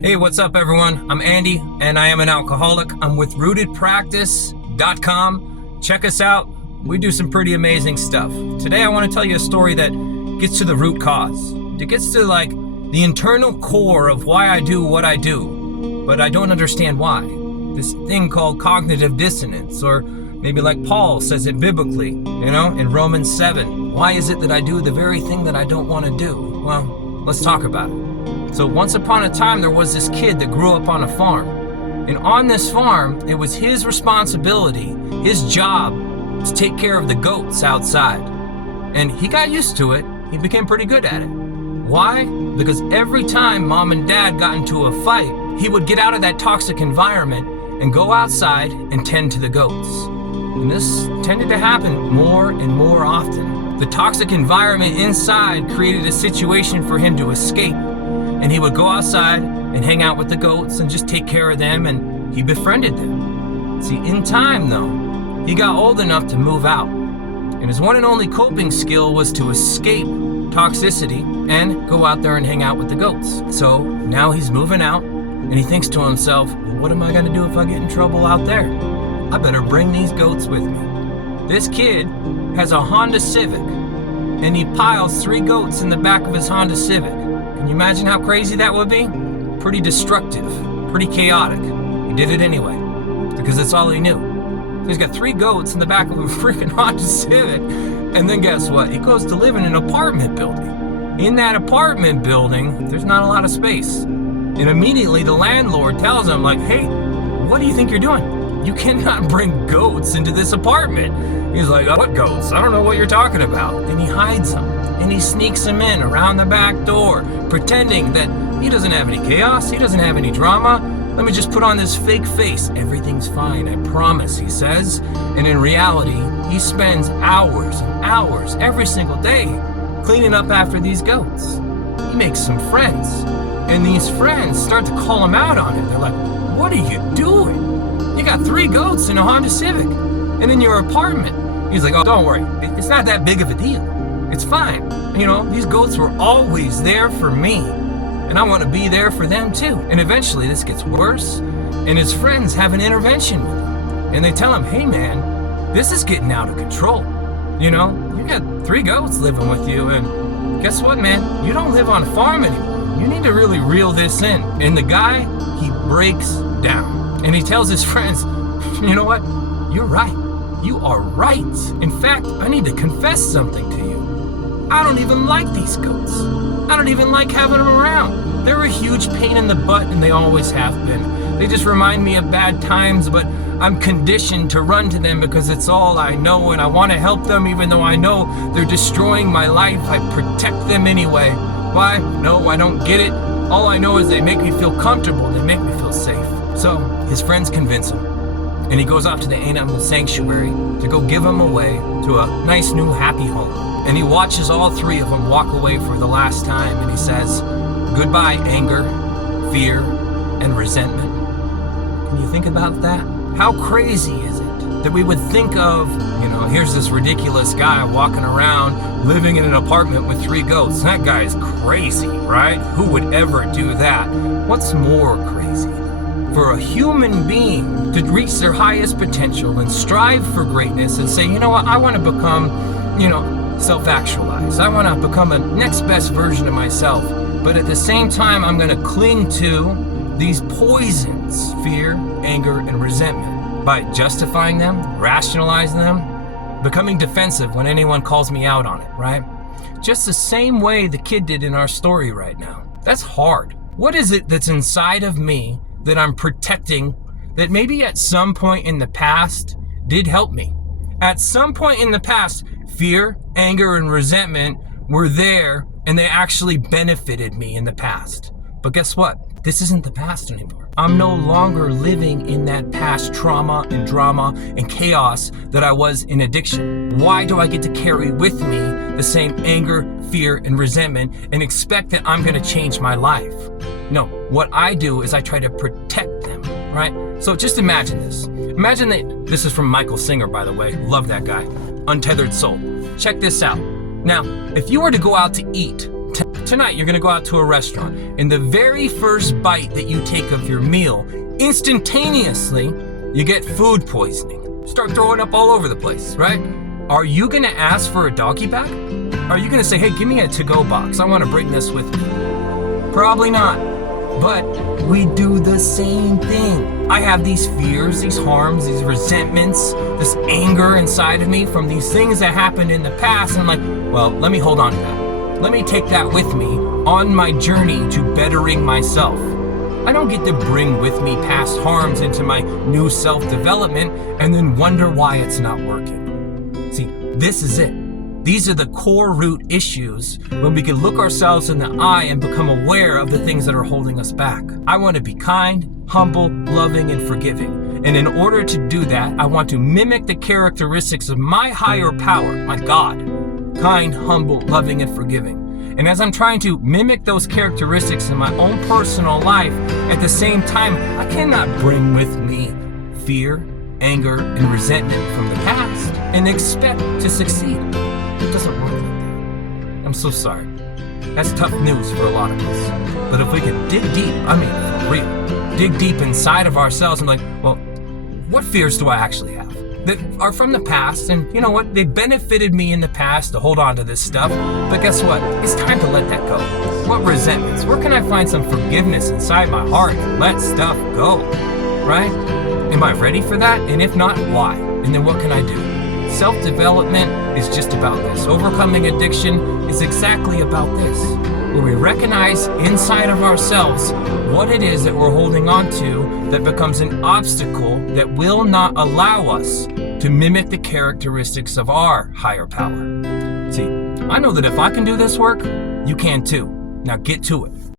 Hey, what's up, everyone? I'm Andy, and I am an alcoholic. I'm with rootedpractice.com. Check us out. We do some pretty amazing stuff. Today, I want to tell you a story that gets to the root cause. It gets to, the internal core of why I do what I do, but I don't understand why. This thing called cognitive dissonance, or maybe like Paul says it biblically, in Romans 7. Why is it that I do the very thing that I don't want to do? Well, let's talk about it. So once upon a time, there was this kid that grew up on a farm. And on this farm, it was his responsibility, his job, to take care of the goats outside. And he got used to it. He became pretty good at it. Why? Because every time mom and dad got into a fight, he would get out of that toxic environment and go outside and tend to the goats. And this tended to happen more and more often. The toxic environment inside created a situation for him to escape. And he would go outside and hang out with the goats and just take care of them, and he befriended them. See, in time though, he got old enough to move out. And his one and only coping skill was to escape toxicity and go out there and hang out with the goats. So now he's moving out, and he thinks to himself, well, what am I gonna do if I get in trouble out there? I better bring these goats with me. This kid has a Honda Civic, and he piles 3 goats in the back of his Honda Civic. Can you imagine how crazy that would be? Pretty destructive, pretty chaotic. He did it anyway, because that's all he knew. So he's got 3 goats in the back of a freaking Honda Civic, and then guess what? He goes to live in an apartment building. In that apartment building, there's not a lot of space. And immediately the landlord tells him, hey, what do you think you're doing? You cannot bring goats into this apartment. He's like, what goats? I don't know what you're talking about. And he hides them. And he sneaks them in around the back door, pretending that he doesn't have any chaos, he doesn't have any drama. Let me just put on this fake face. Everything's fine, I promise, he says. And in reality, he spends hours and hours every single day cleaning up after these goats. He makes some friends. And these friends start to call him out on it. They're like, what are you doing? You got 3 goats in a Honda Civic and in your apartment. He's like, oh, don't worry. It's not that big of a deal. It's fine. These goats were always there for me, and I want to be there for them too. And eventually this gets worse, and his friends have an intervention with him. And they tell him, hey man, this is getting out of control. You got 3 goats living with you, and guess what, man? You don't live on a farm anymore. You need to really reel this in. And the guy, he breaks down. And he tells his friends, you know what? You're right. You are right. In fact, I need to confess something to you. I don't even like these goats. I don't even like having them around. They're a huge pain in the butt, and they always have been. They just remind me of bad times, but I'm conditioned to run to them because it's all I know, and I want to help them even though I know they're destroying my life. I protect them anyway. Why? No, I don't get it. All I know is they make me feel comfortable. They make me feel safe. So his friends convince him, and he goes off to the animal sanctuary to go give them away to a nice new happy home. And he watches all 3 of them walk away for the last time, and he says, goodbye, anger, fear, and resentment. Can you think about that? How crazy is it that we would think of, here's this ridiculous guy walking around, living in an apartment with 3 goats. That guy is crazy, right? Who would ever do that? What's more crazy? For a human being to reach their highest potential and strive for greatness and say, you know what, I want to become, self-actualize. I want to become a next best version of myself. But at the same time, I'm going to cling to these poisons, fear, anger, and resentment, by justifying them, rationalizing them, becoming defensive when anyone calls me out on it, right? Just the same way the kid did in our story right now. That's hard. What is it that's inside of me that I'm protecting that maybe at some point in the past did help me? At some point in the past, fear, anger, and resentment were there, and they actually benefited me in the past. But guess what? This isn't the past anymore. I'm no longer living in that past trauma and drama and chaos that I was in addiction. Why do I get to carry with me the same anger, fear, and resentment and expect that I'm gonna change my life? No, what I do is I try to protect them, right? So just imagine this. Imagine that, this is from Michael Singer, by the way. Love that guy. Untethered Soul. Check this out. Now, if you were to go out to eat tonight you're gonna go out to a restaurant, and the very first bite that you take of your meal, instantaneously, you get food poisoning. Start throwing up all over the place, right? Are you gonna ask for a doggy bag? Are you gonna say, hey, give me a to-go box, I wanna bring this with me? Probably not. But we do the same thing. I have these fears, these harms, these resentments, this anger inside of me from these things that happened in the past. And I'm like, well, let me hold on to that. Let me take that with me on my journey to bettering myself. I don't get to bring with me past harms into my new self-development and then wonder why it's not working. See, this is it. These are the core root issues when we can look ourselves in the eye and become aware of the things that are holding us back. I want to be kind, humble, loving, and forgiving. And in order to do that, I want to mimic the characteristics of my higher power, my God. Kind, humble, loving, and forgiving. And as I'm trying to mimic those characteristics in my own personal life, at the same time, I cannot bring with me fear, anger, and resentment from the past and expect to succeed. It doesn't work like that. I'm so sorry. That's tough news for a lot of us. But if we could dig deep, I mean for real, dig deep inside of ourselves and like, well, what fears do I actually have that are from the past? And you know what? They benefited me in the past to hold on to this stuff. But guess what? It's time to let that go. What resentments? Where can I find some forgiveness inside my heart and let stuff go? Right? Am I ready for that? And if not, why? And then what can I do? Self-development is just about this. Overcoming addiction is exactly about this, where we recognize inside of ourselves what it is that we're holding on to that becomes an obstacle that will not allow us to mimic the characteristics of our higher power. See, I know that if I can do this work, you can too. Now get to it.